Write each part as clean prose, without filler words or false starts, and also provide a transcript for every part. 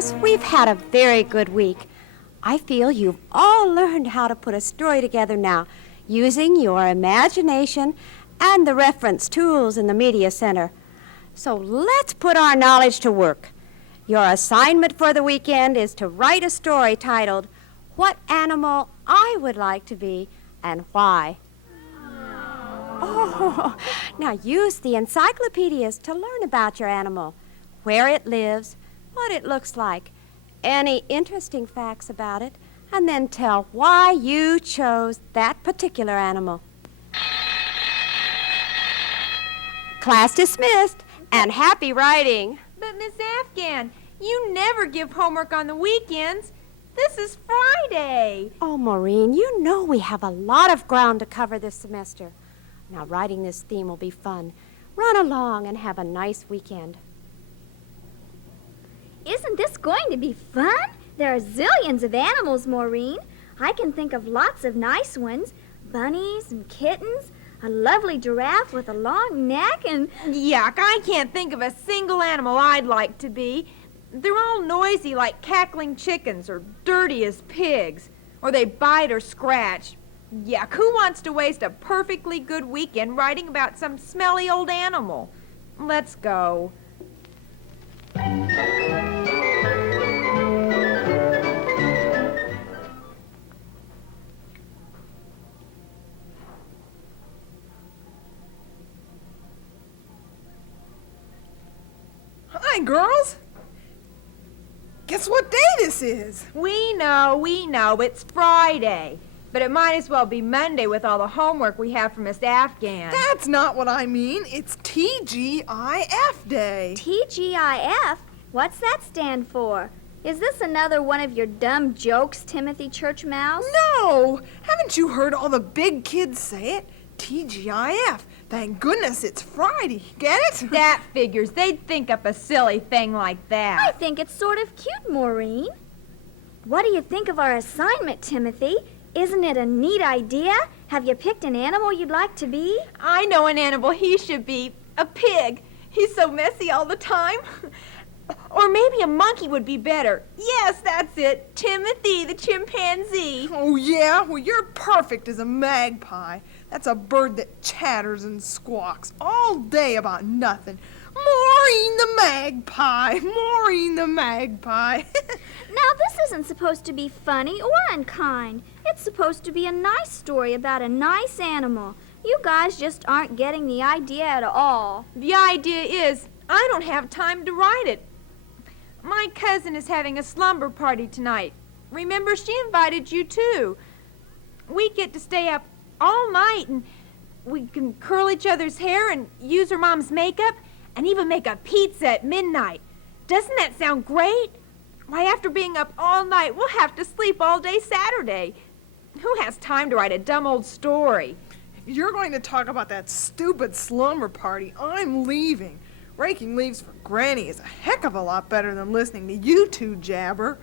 Yes, we've had a very good week. I feel you've all learned how to put a story together now, using your imagination and the reference tools in the Media Center. So let's put our knowledge to work. Your assignment for the weekend is to write a story titled, What Animal I Would Like to Be and Why. Oh, now use the encyclopedias to learn about your animal, where it lives, what it looks like, any interesting facts about it, and then tell why you chose that particular animal. Class dismissed, and happy writing. But Miss Afghan, you never give homework on the weekends. This is Friday. Oh, Maureen, you know we have a lot of ground to cover this semester. Now, writing this theme will be fun. Run along and have a nice weekend. Isn't this going to be fun? There are zillions of animals, Maureen. I can think of lots of nice ones. Bunnies and kittens, a lovely giraffe with a long neck, and... Yuck, I can't think of a single animal I'd like to be. They're all noisy like cackling chickens or dirty as pigs. Or they bite or scratch. Yuck, who wants to waste a perfectly good weekend writing about some smelly old animal? Let's go. Hi, girls. Guess what day this is? We know, it's Friday. But it might as well be Monday with all the homework we have from Miss Afghan. That's not what I mean. It's TGIF Day. TGIF? What's that stand for? Is this another one of your dumb jokes, Timothy Churchmouse? No! Haven't you heard all the big kids say it? TGIF. Thank goodness it's Friday. Get it? That figures. They'd think up a silly thing like that. I think it's sort of cute, Maureen. What do you think of our assignment, Timothy? Isn't it a neat idea? Have you picked an animal you'd like to be? I know an animal he should be. A pig. He's so messy all the time. Or maybe a monkey would be better. Yes, that's it. Timothy the chimpanzee. Oh, yeah? Well, you're perfect as a magpie. That's a bird that chatters and squawks all day about nothing. Maureen the magpie! Maureen the magpie! Now, this isn't supposed to be funny or unkind. It's supposed to be a nice story about a nice animal. You guys just aren't getting the idea at all. The idea is, I don't have time to write it. My cousin is having a slumber party tonight. Remember, she invited you too. We get to stay up all night, and we can curl each other's hair and use her mom's makeup and even make a pizza at midnight. Doesn't that sound great? Why, after being up all night, we'll have to sleep all day Saturday. Who has time to write a dumb old story? If you're going to talk about that stupid slumber party, I'm leaving. Raking leaves for Granny is a heck of a lot better than listening to you two jabber.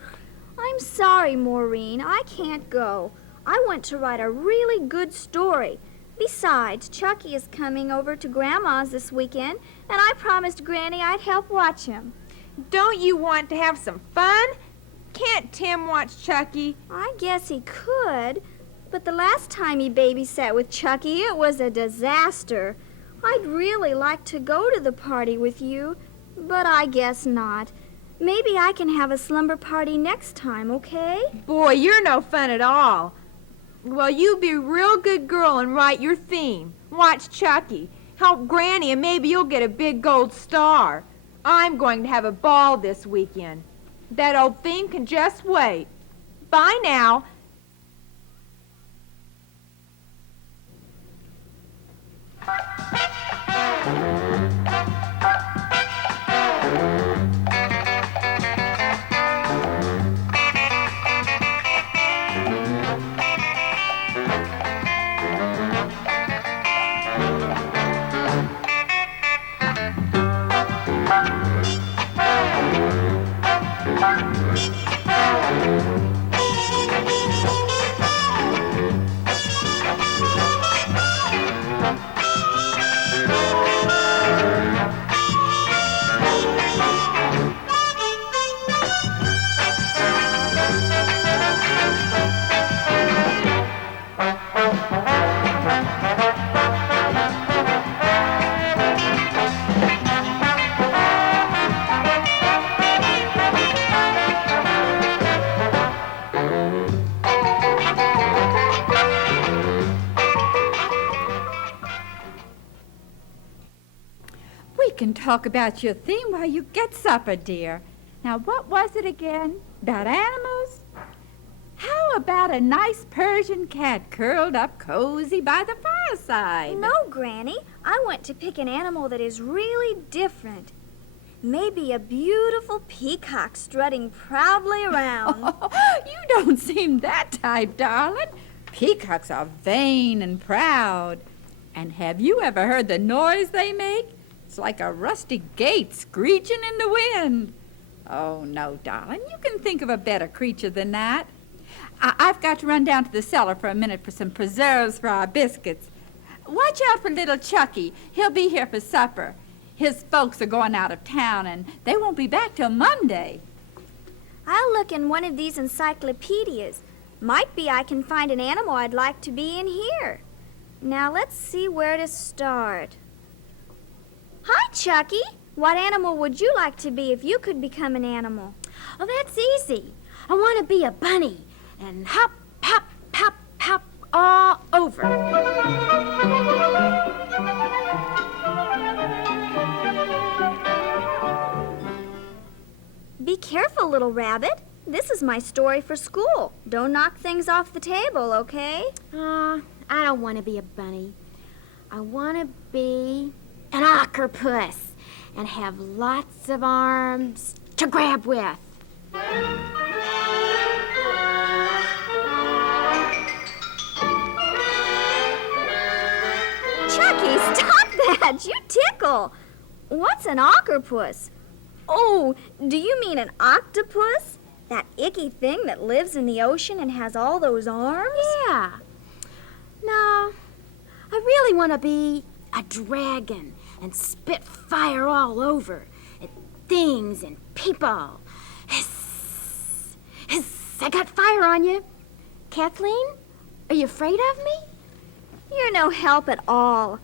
I'm sorry, Maureen. I can't go. I want to write a really good story. Besides, Chucky is coming over to Grandma's this weekend, and I promised Granny I'd help watch him. Don't you want to have some fun? Can't Tim watch Chucky? I guess he could, but the last time he babysat with Chucky, it was a disaster. I'd really like to go to the party with you, but I guess not. Maybe I can have a slumber party next time, okay? Boy, you're no fun at all. Well, you be a real good girl and write your theme. Watch Chucky. Help Granny, and maybe you'll get a big gold star. I'm going to have a ball this weekend. That old theme can just wait. Bye now. talk about your theme while you get supper, dear. Now, what was it again? About animals? How about a nice Persian cat curled up cozy by the fireside? No, Granny. I want to pick an animal that is really different. Maybe a beautiful peacock strutting proudly around. You don't seem that type, darling. Peacocks are vain and proud. And have you ever heard the noise they make? It's like a rusty gate screeching in the wind. Oh, no, darling. You can think of a better creature than that. I've got to run down to the cellar for a minute for some preserves for our biscuits. Watch out for little Chucky. He'll be here for supper. His folks are going out of town, and they won't be back till Monday. I'll look in one of these encyclopedias. Might be I can find an animal I'd like to be in here. Now let's see where to start. Hi, Chucky. What animal would you like to be if you could become an animal? Oh, that's easy. I want to be a bunny and hop, hop, hop, hop all over. Be careful, little rabbit. This is my story for school. Don't knock things off the table, okay? I don't want to be a bunny. I want to be an octopus and have lots of arms to grab with. Chucky, stop that! You tickle. What's an octopus? Oh, do you mean an octopus? That icky thing that lives in the ocean and has all those arms? Yeah. No, I really want to be a dragon and spit fire all over at things and people. Hiss, hiss, I got fire on you. Kathleen, are you afraid of me? You're no help at all.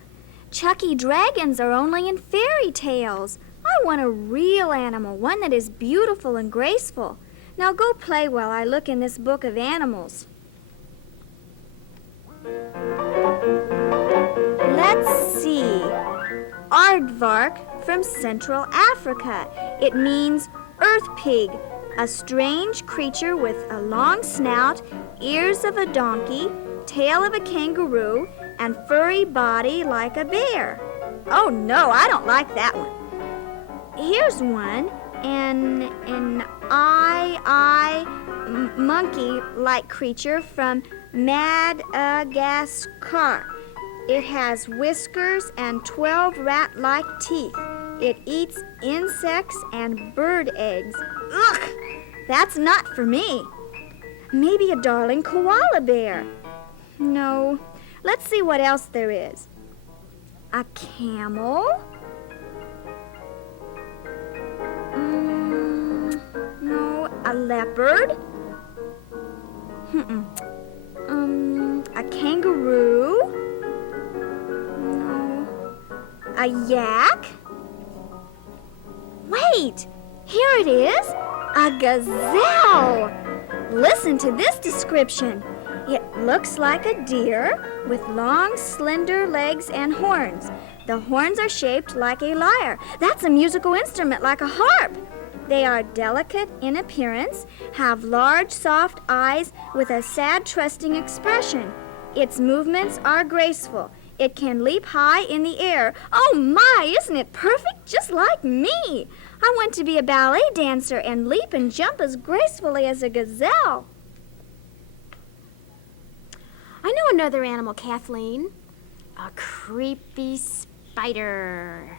Chucky, dragons are only in fairy tales. I want a real animal, one that is beautiful and graceful. Now go play while I look in this book of animals. Let's see. Aardvark from Central Africa. It means earth pig, a strange creature with a long snout, ears of a donkey, tail of a kangaroo, and furry body like a bear. Oh no, I don't like that one. Here's one, an monkey-like creature from Madagascar. It has whiskers and 12 rat-like teeth. It eats insects and bird eggs. Ugh! That's not for me. Maybe a darling koala bear. No. Let's see what else there is. A camel? No. A leopard? A kangaroo? No. A yak? Wait! Here it is! A gazelle! Listen to this description. It looks like a deer with long, slender legs and horns. The horns are shaped like a lyre. That's a musical instrument like a harp. They are delicate in appearance, have large, soft eyes with a sad, trusting expression. Its movements are graceful. It can leap high in the air. Oh my, isn't it perfect? Just like me. I want to be a ballet dancer and leap and jump as gracefully as a gazelle. I know another animal, Kathleen. A creepy spider.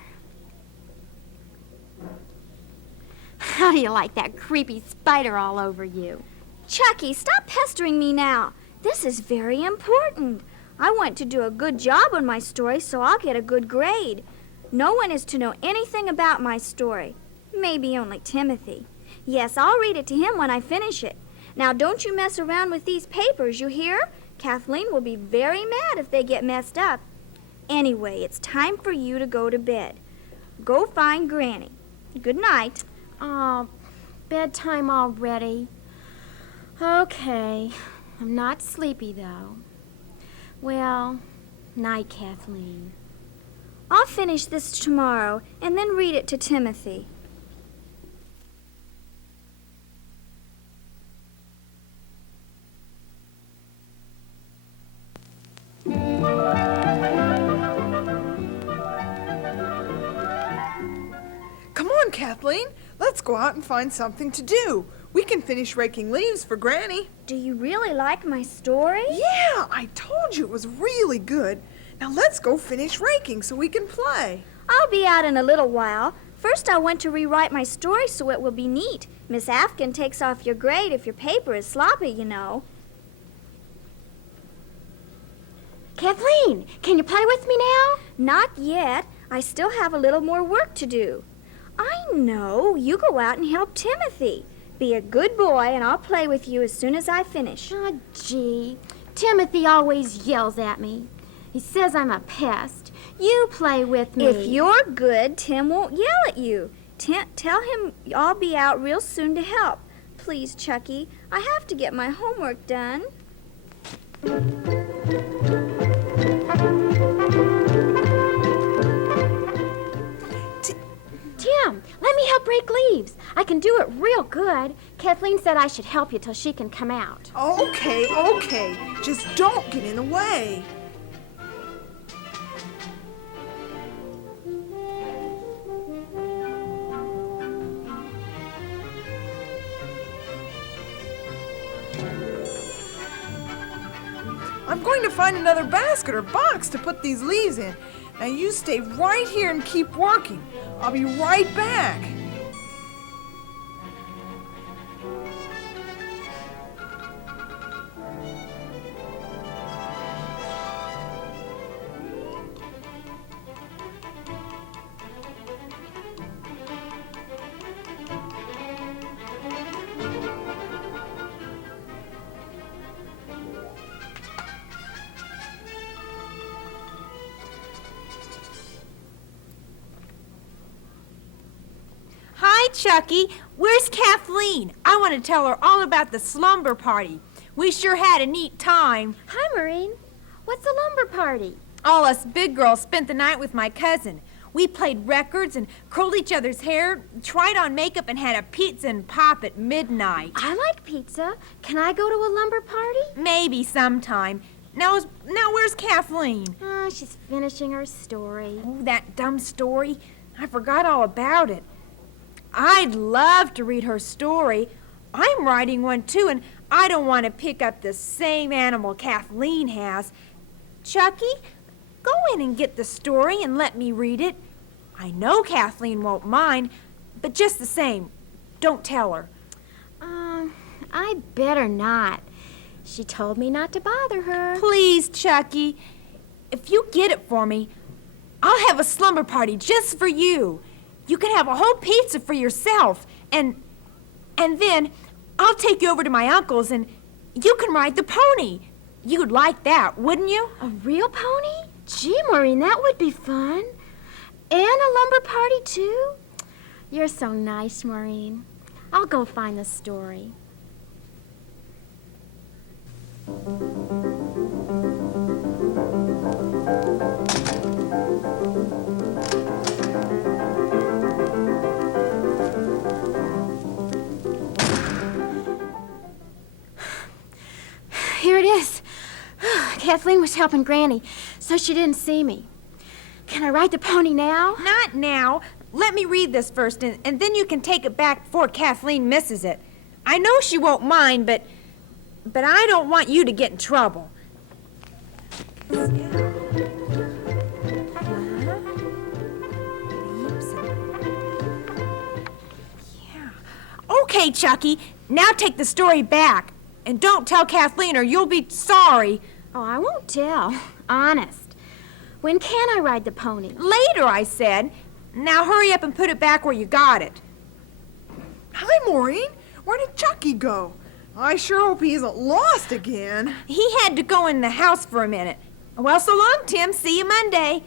How do you like that creepy spider all over you? Chucky, stop pestering me now. This is very important. I want to do a good job on my story so I'll get a good grade. No one is to know anything about my story. Maybe only Timothy. Yes, I'll read it to him when I finish it. Now, don't you mess around with these papers, you hear? Kathleen will be very mad if they get messed up. Anyway, it's time for you to go to bed. Go find Granny. Good night. Oh, bedtime already. Okay, I'm not sleepy, though. Well, night, Kathleen. I'll finish this tomorrow and then read it to Timothy. Come on, Kathleen. Let's go out and find something to do. We can finish raking leaves for Granny. Do you really like my story? Yeah, I told you it was really good. Now let's go finish raking so we can play. I'll be out in a little while. First, I want to rewrite my story so it will be neat. Miss Afkin takes off your grade if your paper is sloppy, you know. Kathleen, can you play with me now? Not yet. I still have a little more work to do. I know. You go out and help Timothy. Be a good boy, and I'll play with you as soon as I finish. Oh, gee. Timothy always yells at me. He says I'm a pest. You play with me. If you're good, Tim won't yell at you. Tell him I'll be out real soon to help. Please, Chucky, I have to get my homework done. Tim, let me help rake leaves. I can do it real good. Kathleen said I should help you till she can come out. Okay. Just don't get in the way. I'm going to find another basket or box to put these leaves in. Now you stay right here and keep working. I'll be right back. Hi, Chucky. Where's Kathleen? I want to tell her all about the slumber party. We sure had a neat time. Hi, Maureen. What's a lumber party? All us big girls spent the night with my cousin. We played records and curled each other's hair, tried on makeup, and had a pizza and pop at midnight. I like pizza. Can I go to a lumber party? Maybe sometime. Now where's Kathleen? She's finishing her story. Oh, that dumb story. I forgot all about it. I'd love to read her story. I'm writing one too, and I don't want to pick up the same animal Kathleen has. Chucky, go in and get the story and let me read it. I know Kathleen won't mind, but just the same, don't tell her. I better not. She told me not to bother her. Please, Chucky, if you get it for me, I'll have a slumber party just for you. You can have a whole pizza for yourself, and then I'll take you over to my uncle's and you can ride the pony. You'd like that, wouldn't you? A real pony? Gee, Maureen, that would be fun. And a lumber party, too? You're so nice, Maureen. I'll go find the story. Here it is. Kathleen was helping Granny, so she didn't see me. Can I ride the pony now? Not now. Let me read this first, and then you can take it back before Kathleen misses it. I know she won't mind, but I don't want you to get in trouble. Okay, Chucky, now take the story back. And don't tell Kathleen or you'll be sorry. Oh, I won't tell. Honest. When can I ride the pony? Later, I said. Now hurry up and put it back where you got it. Hi, Maureen. Where did Chucky go? I sure hope he isn't lost again. He had to go in the house for a minute. Well, so long, Tim. See you Monday.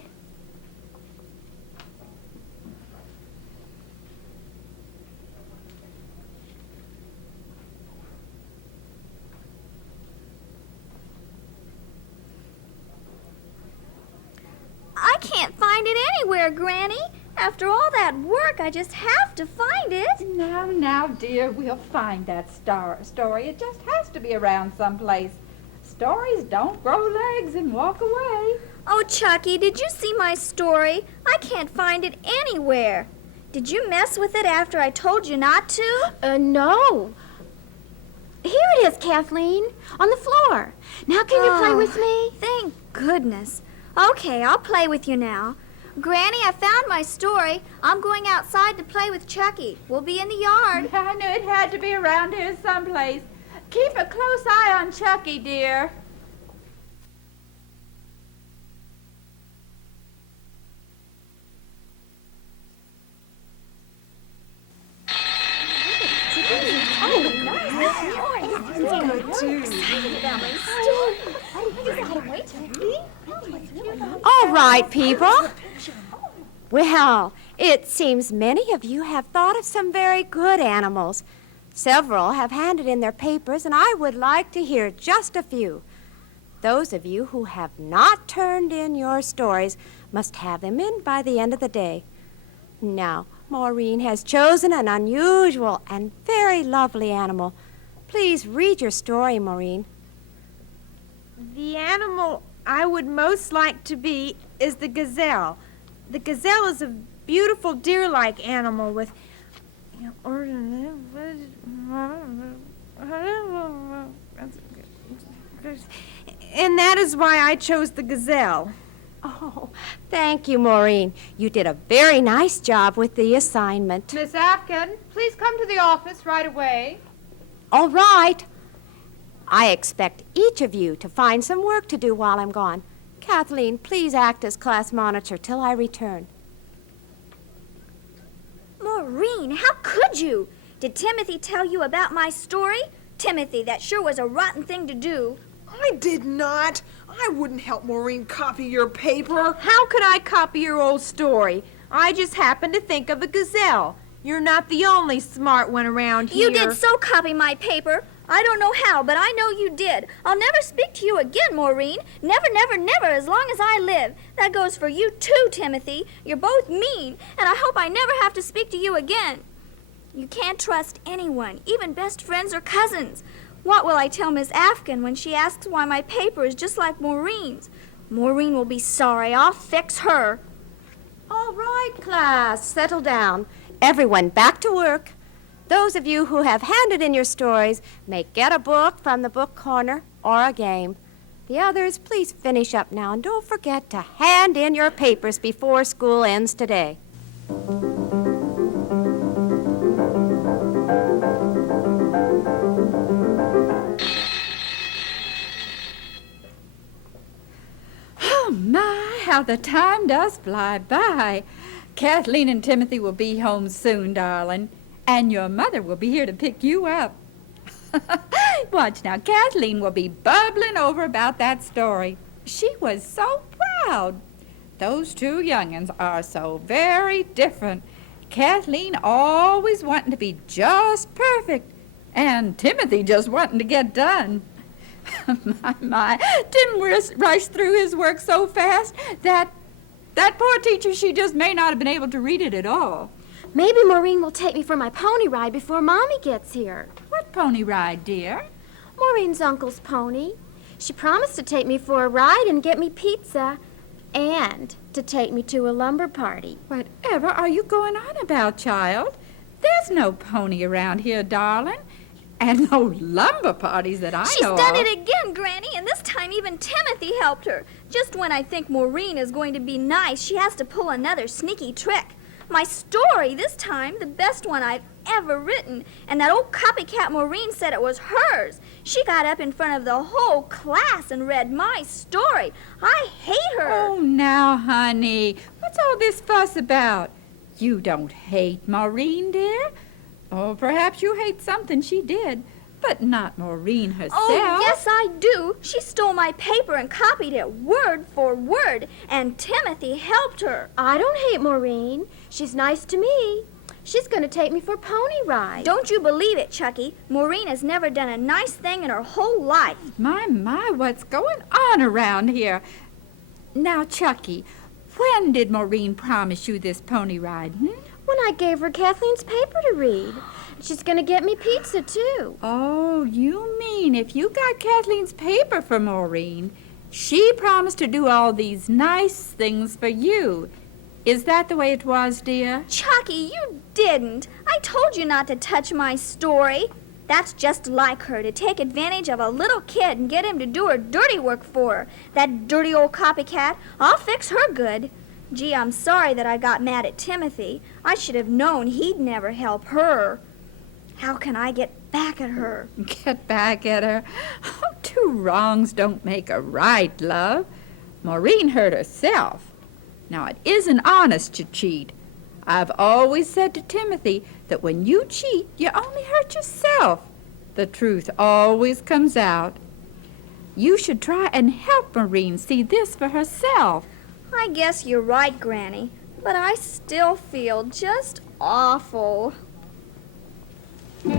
I can't find it anywhere, Granny. After all that work, I just have to find it. Now, dear, we'll find that story. It just has to be around someplace. Stories don't grow legs and walk away. Oh, Chucky, did you see my story? I can't find it anywhere. Did you mess with it after I told you not to? No. Here it is, Kathleen, on the floor. Now can you play with me? Thank goodness. Okay, I'll play with you now. Granny, I found my story. I'm going outside to play with Chucky. We'll be in the yard. I knew it had to be around here someplace. Keep a close eye on Chucky, dear. All right, people. Well, it seems many of you have thought of some very good animals. Several have handed in their papers, and I would like to hear just a few. Those of you who have not turned in your stories must have them in by the end of the day. Now, Maureen has chosen an unusual and very lovely animal. Please read your story, Maureen. The animal I would most like to be is the gazelle. The gazelle is a beautiful deer-like animal with... And that is why I chose the gazelle. Oh, thank you, Maureen. You did a very nice job with the assignment. Miss Afkin, please come to the office right away. All right. I expect each of you to find some work to do while I'm gone. Kathleen, please act as class monitor till I return. Maureen, how could you? Did Timothy tell you about my story? Timothy, that sure was a rotten thing to do. I did not. I wouldn't help Maureen copy your paper. How could I copy your old story? I just happened to think of the gazelle. You're not the only smart one around here. You did so copy my paper. I don't know how, but I know you did. I'll never speak to you again, Maureen. Never, never, never, as long as I live. That goes for you too, Timothy. You're both mean, and I hope I never have to speak to you again. You can't trust anyone, even best friends or cousins. What will I tell Miss Afkin when she asks why my paper is just like Maureen's? Maureen will be sorry. I'll fix her. All right, class, settle down. Everyone back to work. Those of you who have handed in your stories may get a book from the book corner or a game. The others, please finish up now, and don't forget to hand in your papers before school ends today. Oh, my, how the time does fly by. Kathleen and Timothy will be home soon, darling. And your mother will be here to pick you up. Watch now, Kathleen will be bubbling over about that story. She was so proud. Those two young'uns are so very different. Kathleen always wanting to be just perfect, and Timothy just wanting to get done. my, Tim rushed through his work so fast that poor teacher, she just may not have been able to read it at all. Maybe Maureen will take me for my pony ride before Mommy gets here. What pony ride, dear? Maureen's uncle's pony. She promised to take me for a ride and get me pizza and to take me to a lumber party. Whatever are you going on about, child? There's no pony around here, darling. And no lumber parties that I She's know done of. it again, Granny, and this time even Timothy helped her. Just when I think Maureen is going to be nice, she has to pull another sneaky trick. My story this time, the best one I've ever written, and that old copycat Maureen said it was hers. She got up in front of the whole class and read my story. I hate her. Oh, now, honey, what's all this fuss about? You don't hate Maureen, dear. Or perhaps you hate something she did, but not Maureen herself. Oh, yes, I do. She stole my paper and copied it word for word, and Timothy helped her. I don't hate Maureen. She's nice to me. She's going to take me for a pony ride. Don't you believe it, Chucky. Maureen has never done a nice thing in her whole life. My, what's going on around here? Now, Chucky, When did Maureen promise you this pony ride? When I gave her Kathleen's paper to read. She's going to get me pizza, too. Oh, you mean if you got Kathleen's paper for Maureen, she promised to do all these nice things for you. Is that the way it was, dear? Chucky, you didn't. I told you not to touch my story. That's just like her, to take advantage of a little kid and get him to do her dirty work for her. That dirty old copycat. I'll fix her good. Gee, I'm sorry that I got mad at Timothy. I should have known he'd never help her. How can I get back at her? Get back at her? Oh, two wrongs don't make a right, love. Maureen hurt herself. Now, it isn't honest to cheat. I've always said to Timothy that when you cheat, you only hurt yourself. The truth always comes out. You should try and help Maureen see this for herself. I guess you're right, Granny, but I still feel just awful. Wait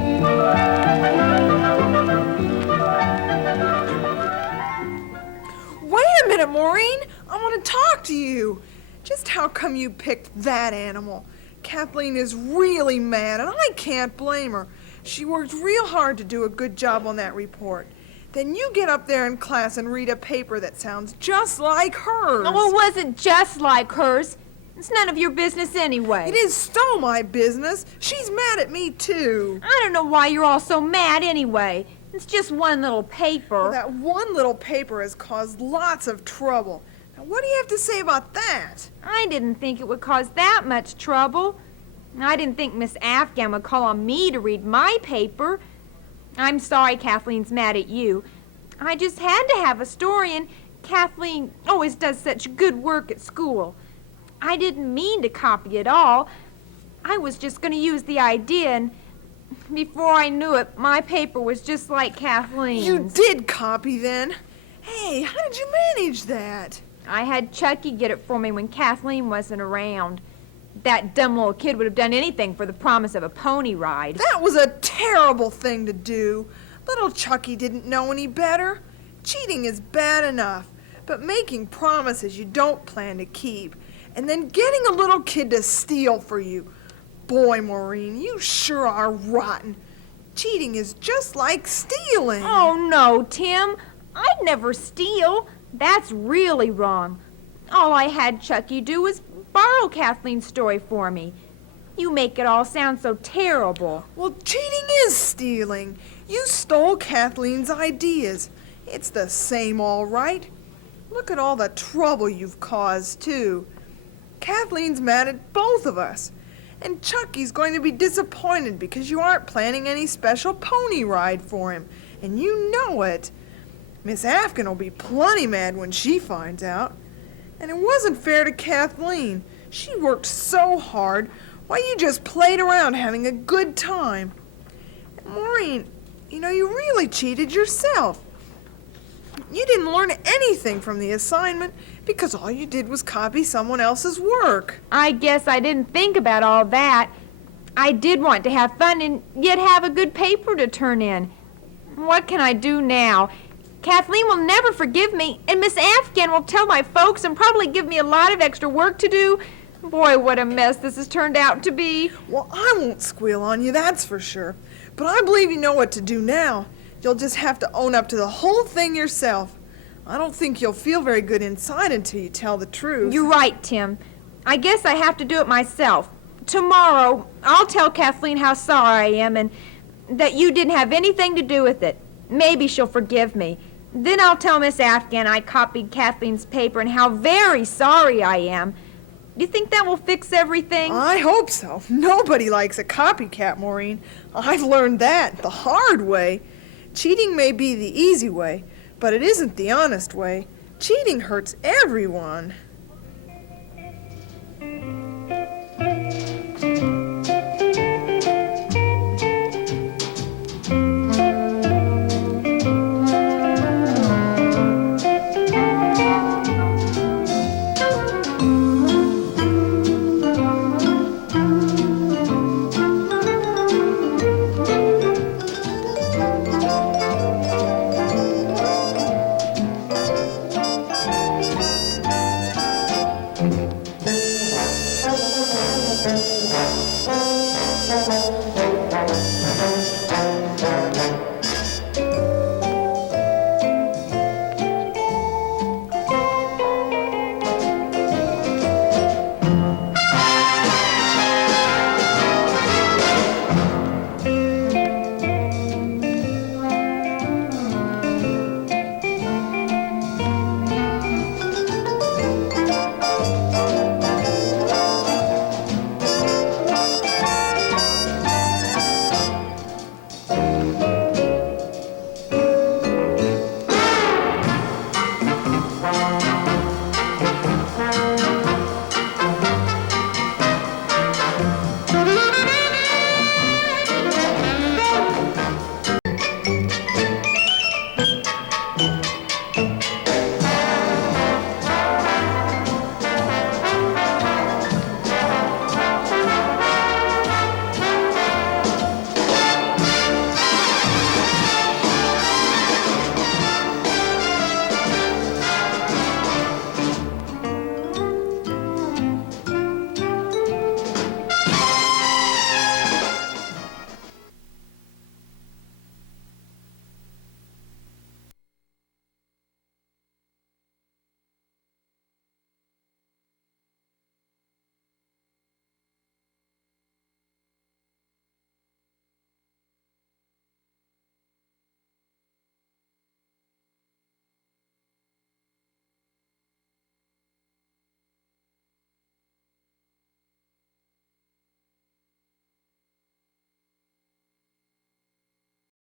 a minute, Maureen. I want to talk to you. Just how come you picked that animal? Kathleen is really mad, and I can't blame her. She worked real hard to do a good job on that report. Then you get up there in class and read a paper that sounds just like hers. Oh, it wasn't just like hers. It's none of your business anyway. It is still my business. She's mad at me, too. I don't know why you're all so mad anyway. It's just one little paper. Well, that one little paper has caused lots of trouble. Now, what do you have to say about that? I didn't think it would cause that much trouble. I didn't think Miss Afghan would call on me to read my paper. I'm sorry Kathleen's mad at you. I just had to have a story, and Kathleen always does such good work at school. I didn't mean to copy it all. I was just going to use the idea, and before I knew it, my paper was just like Kathleen's. You did copy, then? Hey, how did you manage that? I had Chucky get it for me when Kathleen wasn't around. That dumb little kid would have done anything for the promise of a pony ride. That was a terrible thing to do. Little Chucky didn't know any better. Cheating is bad enough, but making promises you don't plan to keep, and then getting a little kid to steal for you. Boy, Maureen, you sure are rotten. Cheating is just like stealing. Oh, no, Tim. I'd never steal. That's really wrong. All I had Chucky do was borrow Kathleen's story for me. You make it all sound so terrible. Well, cheating is stealing. You stole Kathleen's ideas. It's the same, all right. Look at all the trouble you've caused, too. Kathleen's mad at both of us. And Chucky's going to be disappointed because you aren't planning any special pony ride for him. And you know it. Miss Afghan will be plenty mad when she finds out. And it wasn't fair to Kathleen. She worked so hard while you just played around having a good time. And Maureen, you know, you really cheated yourself. You didn't learn anything from the assignment because all you did was copy someone else's work. I guess I didn't think about all that. I did want to have fun and yet have a good paper to turn in. What can I do now? Kathleen will never forgive me, and Miss Afghan will tell my folks and probably give me a lot of extra work to do. Boy, what a mess this has turned out to be. Well, I won't squeal on you, that's for sure. But I believe you know what to do now. You'll just have to own up to the whole thing yourself. I don't think you'll feel very good inside until you tell the truth. You're right, Tim. I guess I have to do it myself. Tomorrow, I'll tell Kathleen how sorry I am and that you didn't have anything to do with it. Maybe she'll forgive me. Then I'll tell Miss Afghan I copied Kathleen's paper and how very sorry I am. Do you think that will fix everything? I hope so. Nobody likes a copycat, Maureen. I've learned that the hard way. Cheating may be the easy way, but it isn't the honest way. Cheating hurts everyone.